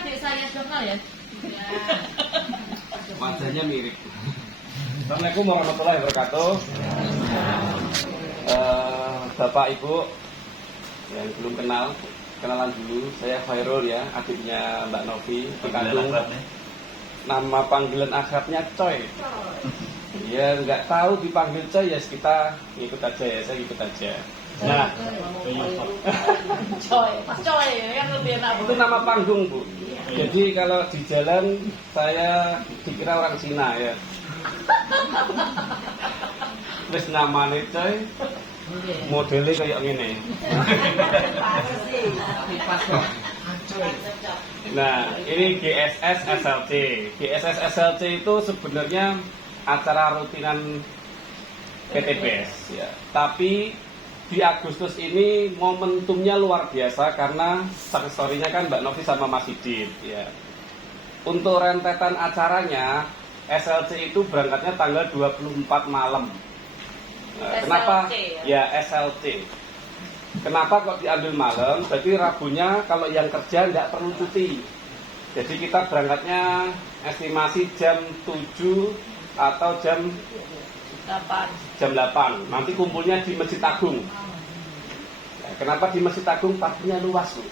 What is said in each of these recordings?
adik saya kenal ya. Wajahnya mirip. Assalamualaikum warahmatullahi wabarakatuh. Bapak Ibu yang belum kenal, kenalan dulu. Saya Khairul ya, adiknya Mbak Novi. Dikandung nama panggilan akrabnya Coy. Ya nggak tahu dipanggil Coy ya, kita ikut aja ya, saya ikut aja. Nah, Coy, Mas Coy kan lebih enak. itu nama panggung Bu. Jadi kalau di jalan saya dikira orang Cina ya. Terus namanya Coy, modelnya kayak gini. Nah, ini GSS SLC. GSS SLC itu sebenarnya acara rutinan PTBS ya. Tapi di Agustus ini momentumnya luar biasa karena success story-nya kan Mbak Novi sama Mas Hidit ya. Untuk rentetan acaranya SLC itu berangkatnya tanggal 24 malam. Nah, kenapa? Ya SLC. Kenapa kok diambil malam? Berarti Rabunya kalau yang kerja nggak perlu cuti. Jadi kita berangkatnya estimasi jam 7 atau jam 8. Nanti kumpulnya di Masjid Agung. Nah, kenapa di Masjid Agung? Parkirnya luas Bu.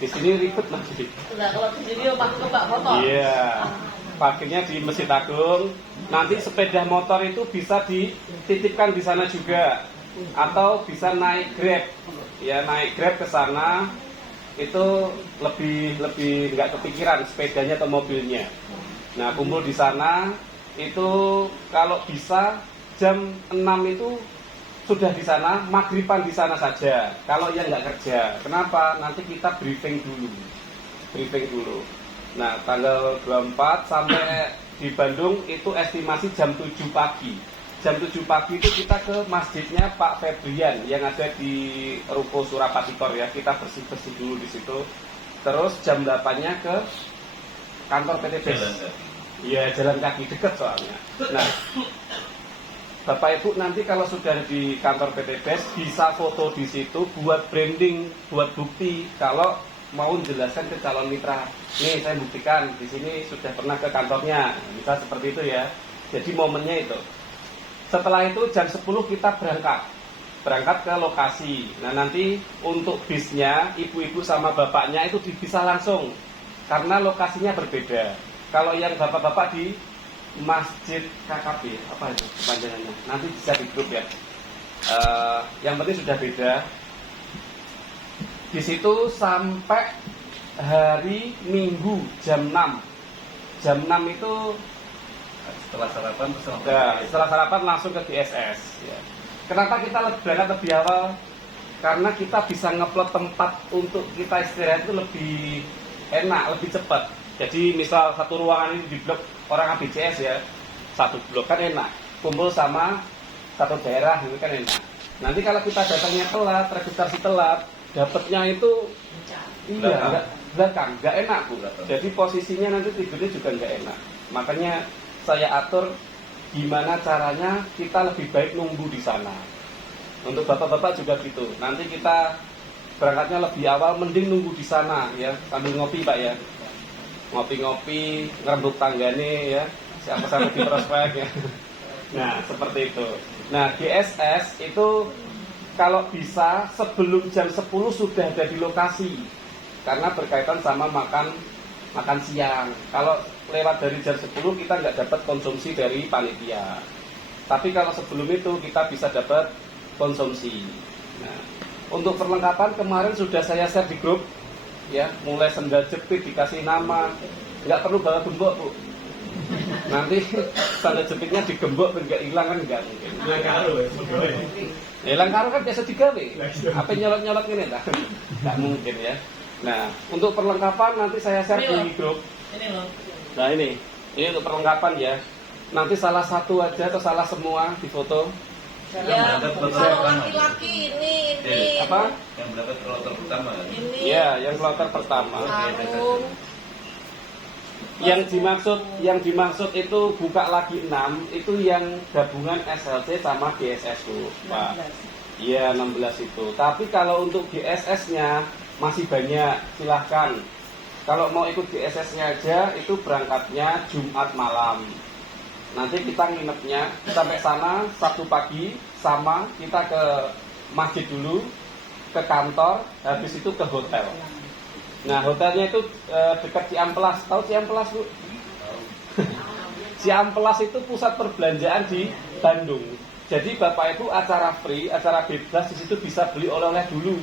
Di sini ribet nanti. Nah, kalau di sini Pak motor. Iya. Parkirnya di Masjid Agung. Nanti sepeda motor itu bisa dititipkan di sana juga, atau bisa naik Grab. Ya naik Grab ke sana itu lebih nggak kepikiran sepedanya atau mobilnya. Nah kumpul di sana itu kalau bisa jam 6 itu sudah di sana, maghriban di sana saja. Kalau yang nggak kerja, kenapa? Nanti kita briefing dulu. Nah, tanggal 24 sampai di Bandung itu estimasi jam 7 pagi. Jam 7 pagi itu kita ke masjidnya Pak Febrian yang ada di Ruko Surapatikor ya. Kita bersih-bersih dulu di situ. Terus jam 8-nya ke kantor PTBS. Iya, jalan kaki dekat soalnya. Nah, Bapak Ibu nanti kalau sudah di kantor PTBS bisa foto di situ buat branding, buat bukti kalau mau menjelaskan ke calon mitra. Nih saya buktikan di sini sudah pernah ke kantornya, bisa seperti itu ya. Jadi momennya itu. Setelah itu jam 10 kita berangkat ke lokasi. Nah nanti untuk bisnya ibu-ibu sama bapaknya itu bisa langsung karena lokasinya berbeda. Kalau yang bapak-bapak di Masjid KKB apa itu kepanjangannya? Nanti bisa di grup ya. Yang penting sudah beda. Di situ sampai hari Minggu jam 6. Jam 6 itu setelah sarapan langsung ke GSS ya. Kenapa kita berangkat lebih awal? Karena kita bisa ngeplot tempat untuk kita istirahat itu lebih enak, lebih cepat. Jadi misal satu ruangan ini di blok orang ABCS ya, satu blok kan enak. Kumpul sama satu daerah itu kan enak. Nanti kalau kita datangnya telat, registrasi telat, dapatnya itu iya belakang, nggak enak Bu. Jadi posisinya nanti tidurnya juga nggak enak. Makanya saya atur gimana caranya kita lebih baik nunggu di sana. Untuk bapak-bapak juga gitu. Nanti kita berangkatnya lebih awal, mending nunggu di sana ya, sambil ngopi Pak ya. Ngopi-ngopi, ngerembuk tanggane ya, siapa sampai di prospek ya. Nah seperti itu. Nah GSS itu kalau bisa sebelum jam 10 sudah ada di lokasi karena berkaitan sama makan siang. Kalau lewat dari jam 10 kita nggak dapat konsumsi dari panitia. Tapi kalau sebelum itu kita bisa dapat konsumsi. Nah, untuk perlengkapan kemarin sudah saya share di grup ya, mulai sendal jepit dikasih nama, nggak perlu bawa gembok Bu. Nanti sandal jepitnya digembok nggak hilang kan nggak mungkin. Hilang karo kan biasa digawe. Apa nyolot ini lah, nggak mungkin ya. Nah untuk perlengkapan nanti saya share di grup. Nah ini untuk perlengkapan ya. Nanti salah satu aja atau salah semua difoto. Ya, kalau laki-laki ini apa? Yang berangkat kloter pertama. Ini. Ya, yang kloter pertama. Sarung. Yang dimaksud itu buka lagi 6 itu yang gabungan SLC sama GSS tuh, Pak. Iya, 16 itu. Tapi kalau untuk GSS-nya masih banyak, silahkan. Kalau mau ikut GSS-nya aja itu berangkatnya Jumat malam. Nanti kita nginepnya sampai sana Sabtu pagi, sama kita ke masjid dulu, ke kantor, habis itu ke hotel. Nah hotelnya itu dekat Ciamplas. Tahu Ciamplas, Bu? Ciamplas itu pusat perbelanjaan di Bandung. Jadi Bapak Ibu acara free, acara bebas di situ bisa beli oleh-oleh dulu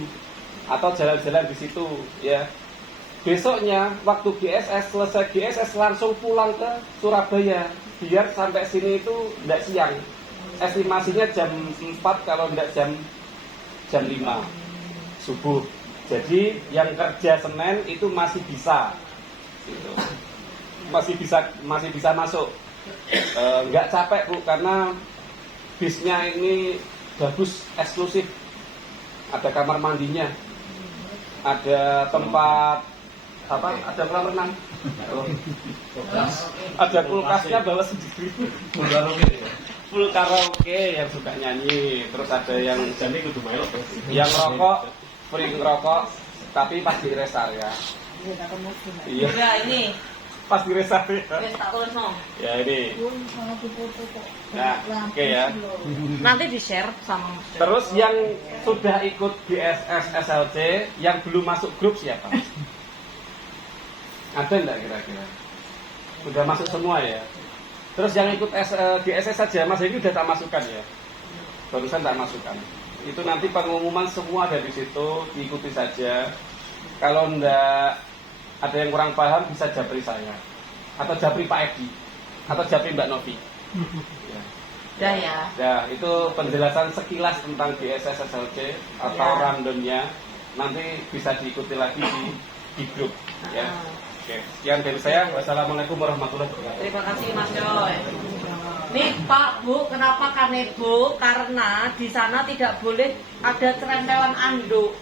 atau jalan-jalan di situ ya. Besoknya waktu GSS selesai GSS langsung pulang ke Surabaya biar sampai sini itu tidak siang. Estimasinya jam 4 kalau tidak jam 5 subuh. Jadi yang kerja Senin itu masih bisa gitu. Masih bisa masuk. Nggak capek Bu karena bisnya ini bagus, eksklusif. Ada kamar mandinya. Ada tempat ada kolam renang. Ada kulkasnya bawa sendiri. Full karaoke yang suka nyanyi. Terus ada yang rokok, free ngerokok, tapi pas di rest area. Iya. Ya ini. Pas di rest area. Wes tak tulisno. Ya ini. Nah, oke ya. Nanti di-share sama. Terus yang sudah ikut GSS SLC yang belum masuk grup siapa? Ada enggak kira-kira? Udah masuk semua ya? Terus yang ikut GSS saja, Mas ini udah tak masukkan ya? Barusan tak masukkan. Itu nanti pengumuman semua dari situ, diikuti saja. Kalau enggak ada yang kurang paham bisa japri saya. Atau japri Pak Edi. Atau japri Mbak Novi. Ya. Ya, itu penjelasan sekilas tentang GSS SLC atau rundown-nya. Nanti bisa diikuti lagi di grup ya. Oke, sekian dari saya. Wassalamualaikum warahmatullahi wabarakatuh. Terima kasih Mas Joy. Nih Pak Bu, kenapa kanebo? Karena di sana tidak boleh ada cerentelan anduk.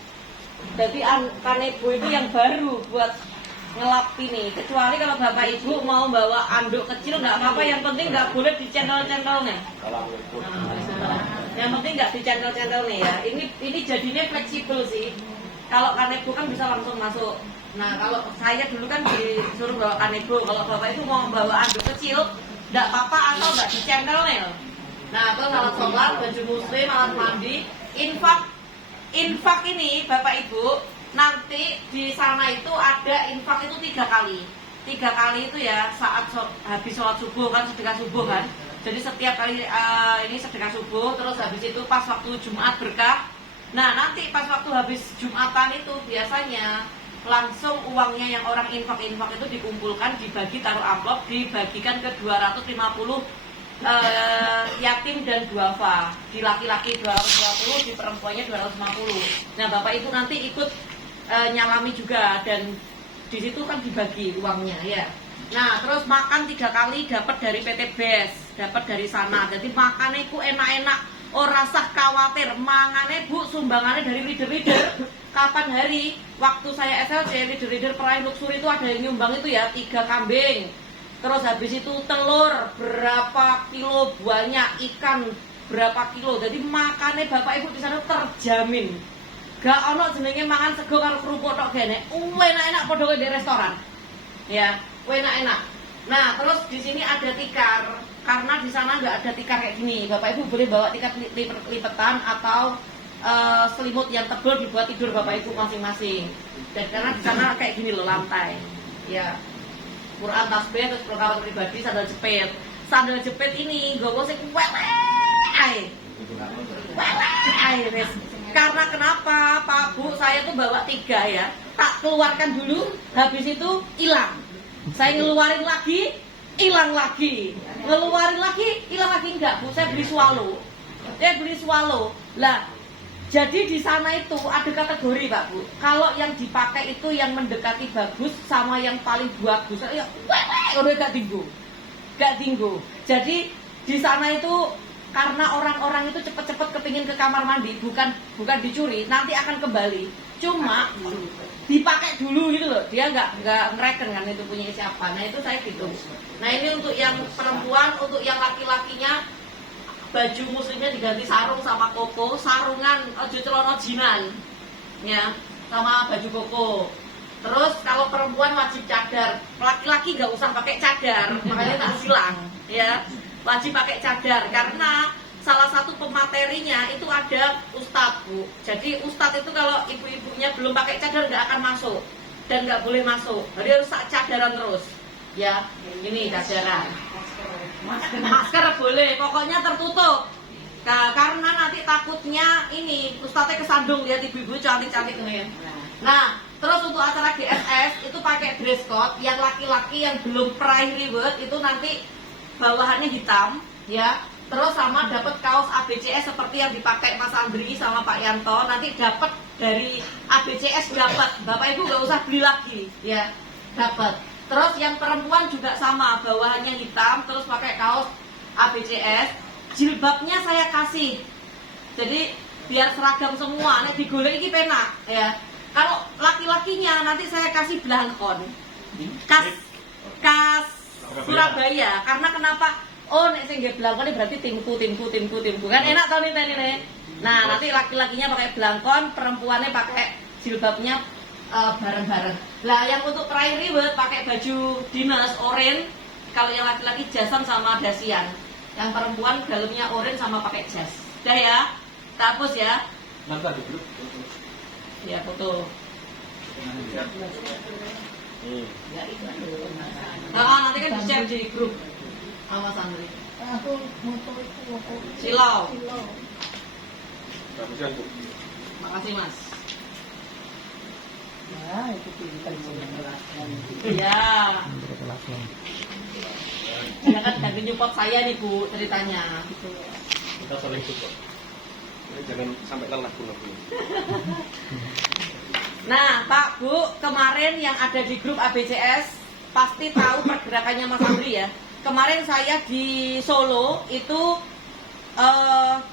Jadi kanebo itu yang baru buat ngelap ini. Kecuali kalau Bapak Ibu mau bawa anduk kecil nggak apa-apa. Yang penting nggak boleh dicendol-cendol nih. Yang penting nggak dicendol-cendol nih ya. Ini jadinya fleksibel sih. Kalau kanebo kan bisa langsung masuk. Nah kalau saya dulu kan disuruh bawa kanebo. Kalau Bapak itu mau bawa anduk kecil, nggak apa-apa atau nggak dicendol nih. Nah terus alat sholat, baju muslim, alat mandi, infak ini Bapak Ibu nanti di sana itu ada infak itu 3 kali. 3 kali itu ya saat habis sholat subuh kan sedekah subuh kan. Jadi setiap kali ini sedekah subuh, terus habis itu pas waktu Jumat berkah. Nah nanti pas waktu habis Jumatan itu biasanya langsung uangnya yang orang infak-infak itu dikumpulkan, dibagi, taruh amplop, dibagikan ke 250 yatim dan duafa. Di laki-laki 220, di perempuannya 250. Nah Bapak Ibu nanti ikut nyalami juga dan di situ kan dibagi uangnya ya. Nah terus makan 3 kali dapat dari PT BES, dapat dari sana. Jadi makannya itu enak-enak. Ora sah khawatir, mangane Bu sumbangannya dari leader-leader. Kapan hari waktu saya SLC leader-leader peraih luxury itu ada yang nyumbang itu ya 3 kambing. Terus habis itu telur berapa kilo banyak, ikan berapa kilo. Jadi makannya Bapak Ibu di sana terjamin. Gak ono jenenge mangan sego karo kerupuk tok gene. Enak-enak padha di restoran. Ya, enak-enak. Nah, terus di sini ada tikar. Karena di sana nggak ada tikar kayak gini. Bapak Ibu boleh bawa tikar lipetan atau selimut yang tebal dibuat tidur Bapak Ibu masing-masing. Dan karena di sana kayak gini loh lantai. Ya. Quran, tasbih, terus perlengkapan pribadi, sandal jepit. Sandal jepit ini gowo sing weleh. Weleh. Karena kenapa Pak Bu saya tuh bawa 3 ya. Tak keluarkan dulu, habis itu hilang. Saya ngeluarin lagi, hilang lagi. Ngeluarin lagi, hilang lagi enggak Bu. Saya beli swallow. Lah, jadi di sana itu ada kategori Pak Bu. Kalau yang dipakai itu yang mendekati bagus sama yang paling bagus. Ya, udah gak tinggu. Jadi di sana itu karena orang-orang itu cepet-cepet kepingin ke kamar mandi, bukan dicuri, nanti akan kembali. Cuma dipakai dulu gitu loh. Dia nggak ngereken kan itu punya siapa. Nah itu saya gitu. Nah ini untuk yang perempuan, untuk yang laki-lakinya baju muslimnya diganti sarung sama koko, sarungan ojo celana jinan, ya, sama baju koko. Terus kalau perempuan wajib cadar, laki-laki nggak usah pakai cadar, makanya tak silang, ya. Wajib pakai cadar karena salah satu pematerinya itu ada ustadz, Bu. Jadi ustadz itu kalau ibu-ibunya belum pakai cadar nggak akan masuk dan nggak boleh masuk. Jadi harus cadaran terus, ya. Ini cadaran. Masker boleh, pokoknya tertutup. Nah, karena nanti takutnya ini ustadznya kesandung, lihat ibu-ibu cantik-cantik nih. Nah, terus untuk acara GSS itu pakai dress code. Yang laki-laki yang belum primary word itu nanti bawahannya hitam, ya. Terus sama dapat kaos ABCS seperti yang dipakai Mas Andri sama Pak Yanto. Nanti dapat dari ABCS dapat. Bapak Ibu nggak usah beli lagi, ya. Dapat. Terus yang perempuan juga sama, bawahannya hitam, terus pakai kaos ABCS. Jilbabnya saya kasih. Jadi biar seragam semua. Nek digolek iki penak, ya. Kalau laki-lakinya nanti saya kasih belangkon. Kas Surabaya. Karena kenapa? Oh, nek sing nggih belangkon ini berarti timku. Kan enak tau nih. Nah, nanti laki-lakinya pakai belangkon, perempuannya pakai jilbabnya bareng-bareng. Lah, yang untuk primary word pakai baju dinas oranye. Kalau yang laki-laki jasan sama dasian. Yang perempuan dalamnya oranye sama pakai jas. Udah ya? Kita hapus ya. Nanti di grup. Ya, foto. Nah, nanti kan di-share di grup sama Sandri. Aku moto itu aku. Silau. Bagusan, Bu. Makasih, Mas. Nah, itu pintar menjelaskan. Iya. Jangan ganti nyupot saya nih, Bu, ceritanya. Kita saling support. Jangan sampai lelah Bu. Nah, Pak, Bu, kemarin yang ada di grup ABCS pasti tahu pergerakannya Mas Andri ya. Kemarin saya di Solo itu 3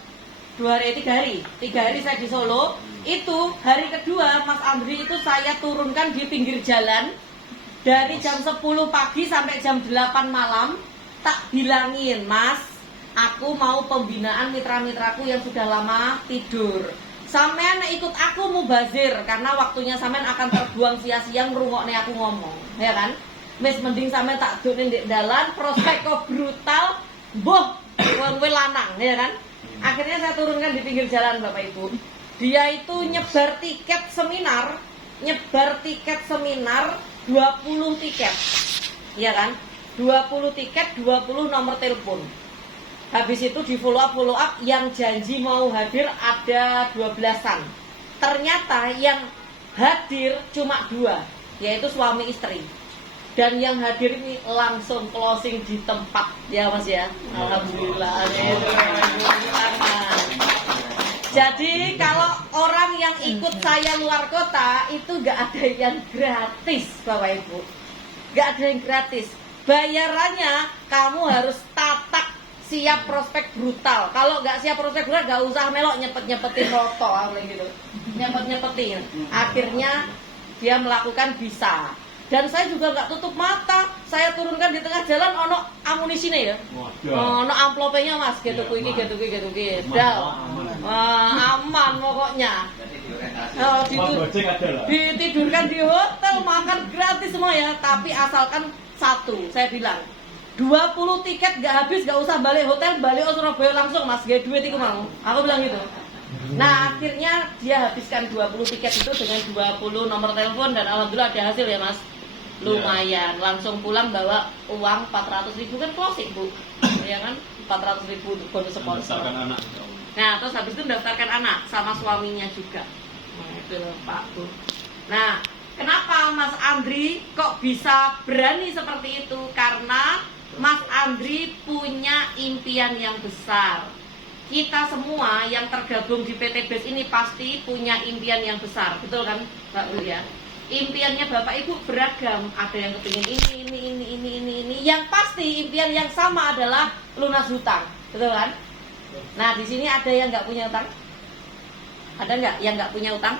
hari saya di Solo. Itu hari kedua Mas Andri itu saya turunkan di pinggir jalan dari jam 10 pagi sampai jam 8 malam. Tak bilangin, Mas, aku mau pembinaan mitra-mitraku yang sudah lama tidur. Sampean ikut aku mubazir karena waktunya sampean akan terbuang sia-sia ngrungokne aku ngomong, ya kan? Wis mending sampean tak donen ndek dalan, prospek kok brutal, mbuh wong lanang, ya kan? Akhirnya saya turunkan di pinggir jalan, Bapak Ibu. Dia itu nyebar tiket seminar 20 tiket. Ya kan? 20 tiket, 20 nomor telepon. Habis itu di follow up yang janji mau hadir ada 12-an. Ternyata yang hadir cuma 2, yaitu suami istri. Dan yang hadir ini langsung closing di tempat, ya Mas ya. Alhamdulillah. Jadi kalau orang yang ikut saya luar kota itu gak ada yang gratis, Bapak Ibu. Gak ada yang gratis. Bayarannya kamu harus tatak siap prospek brutal. Kalau nggak siap prospek brutal, nggak usah melok nyepet-nyepetin roto, gitu. Nyepet-nyepetin. Akhirnya dia melakukan bisa. Dan saya juga nggak tutup mata. Saya turunkan di tengah jalan, ono amunisine ya. Ono amplopenya Mas, gitu iki. Dah. Aman pokoknya. Ditidurkan di hotel, makan gratis semua ya. Tapi asalkan satu, saya bilang 20 tiket gak habis, gak usah balik hotel, balik ke Surabaya langsung Mas, gak duit itu mau. Aku bilang gitu. Nah akhirnya dia habiskan 20 tiket itu dengan 20 nomor telepon. Dan alhamdulillah ada hasil ya Mas. Lumayan, langsung pulang bawa uang 400.000 kan closing Bu. Ya kan, 400.000 bonus sponsor. Nah terus habis itu mendaftarkan anak sama suaminya juga. Nah itu loh Pak Bu. Nah kenapa Mas Andri kok bisa berani seperti itu? Karena Mas Andri punya impian yang besar. Kita semua yang tergabung di PT BES ini pasti punya impian yang besar, betul kan, Mbak Bu ya? Impiannya Bapak Ibu beragam, ada yang kepingin ini. Yang pasti impian yang sama adalah lunas hutang, betul kan? Nah di sini ada yang nggak punya hutang? Ada nggak yang nggak punya hutang?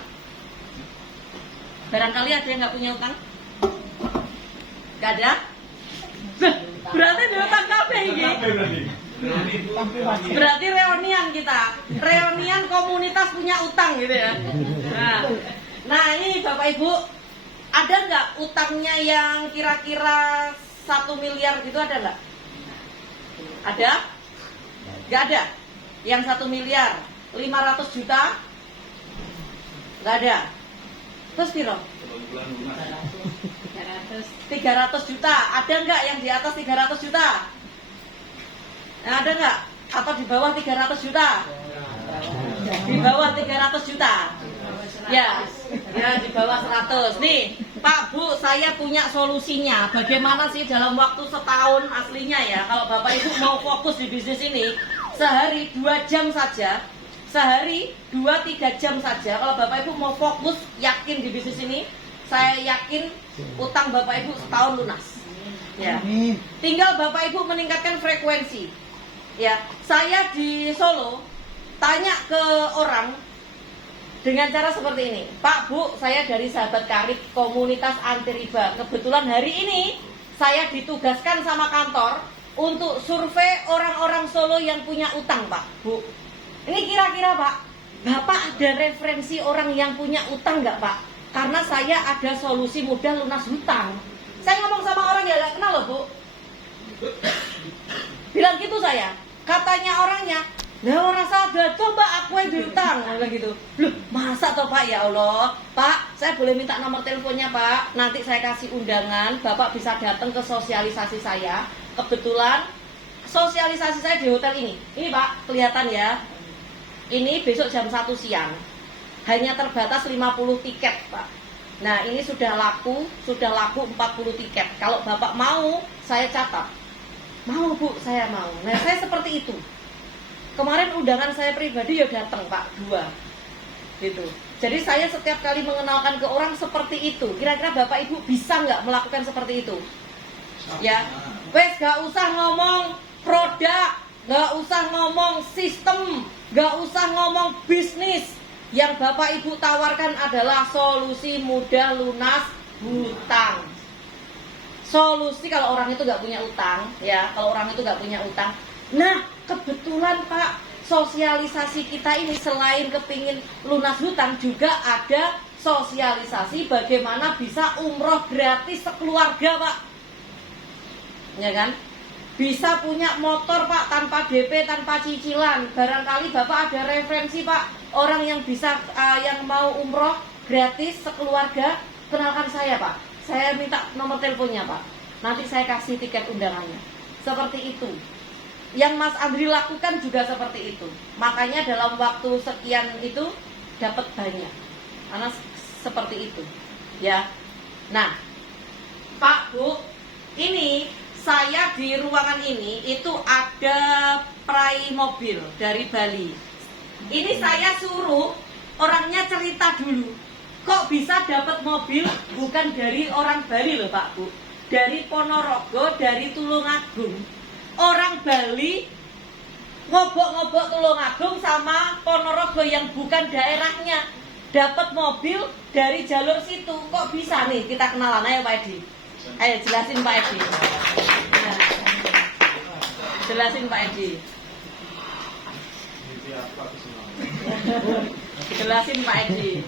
Barangkali ada yang nggak punya hutang? Nggak ada? Berarti di hutang kabeh ini. Berarti reunian kita, reunian komunitas punya utang gitu ya. Nah ini Bapak Ibu, Ada nggak utangnya yang kira-kira 1 miliar gitu, ada nggak? Ada? Nggak ada. Yang 1 miliar 500 juta? Nggak ada. Terus piro? 300 juta. Ada nggak yang di atas 300 juta? Nah, ada nggak? Atau di bawah 300 juta? Di bawah 300 juta. Ya, ya di bawah 100. Nih, Pak Bu, saya punya solusinya. Bagaimana sih dalam waktu setahun aslinya ya, kalau Bapak Ibu mau fokus di bisnis ini, sehari 2 jam saja, sehari 2-3 jam saja. Kalau Bapak Ibu mau fokus, yakin di bisnis ini, saya yakin utang Bapak Ibu setahun lunas. Ya. Tinggal Bapak Ibu meningkatkan frekuensi. Ya, saya di Solo tanya ke orang dengan cara seperti ini. Pak Bu, saya dari Sahabat Karib komunitas anti riba. Kebetulan hari ini saya ditugaskan sama kantor untuk survei orang-orang Solo yang punya utang, Pak Bu. Ini kira-kira Pak, Bapak ada referensi orang yang punya utang nggak Pak? Karena saya ada solusi mudah lunas hutang. Saya ngomong sama orang yang nggak kenal loh Bu. Bilang gitu saya. Katanya orangnya, "Lah ora sadar coba aku yang diutang." Bilang gitu. Loh, masa toh Pak? Ya Allah. Pak, saya boleh minta nomor teleponnya Pak? Nanti saya kasih undangan, Bapak bisa datang ke sosialisasi saya. Kebetulan sosialisasi saya di hotel ini. Ini Pak, kelihatan ya. Ini besok jam 1 siang. Hanya terbatas 50 tiket Pak. Nah ini sudah laku 40 tiket. Kalau Bapak mau, saya catat. Mau Bu, saya mau. Nah saya seperti itu. Kemarin undangan saya pribadi ya datang Pak 2 gitu. Jadi saya setiap kali mengenalkan ke orang seperti itu. Kira-kira Bapak Ibu bisa nggak melakukan seperti itu? Ya, wes gak usah ngomong produk, gak usah ngomong sistem, gak usah ngomong bisnis. Yang Bapak Ibu tawarkan adalah solusi mudah lunas hutang. Solusi kalau orang itu nggak punya utang, ya kalau orang itu nggak punya utang. Nah kebetulan Pak, sosialisasi kita ini selain kepingin lunas hutang juga ada sosialisasi bagaimana bisa umroh gratis sekeluarga Pak, ya kan? Bisa punya motor Pak tanpa DP, tanpa cicilan. Barangkali Bapak ada referensi Pak, orang yang bisa yang mau umroh gratis sekeluarga, kenalkan saya Pak. Saya minta nomor teleponnya Pak. Nanti saya kasih tiket undangannya. Seperti itu. Yang Mas Andri lakukan juga seperti itu. Makanya dalam waktu sekian itu dapat banyak. Karena seperti itu. Ya. Nah, Pak Bu, ini saya di ruangan ini itu ada prai mobil dari Bali. Ini saya suruh orangnya cerita dulu. Kok bisa dapat mobil bukan dari orang Bali loh Pak Bu, dari Ponorogo, dari Tulungagung. Orang Bali ngobok-ngobok Tulungagung sama Ponorogo yang bukan daerahnya, dapat mobil dari jalur situ. Kok bisa nih? Kita kenalan aja Pak Edi. Ayo jelasin Pak Edi. Nah, jelasin Pak Edi. Jelasin Pak Edi.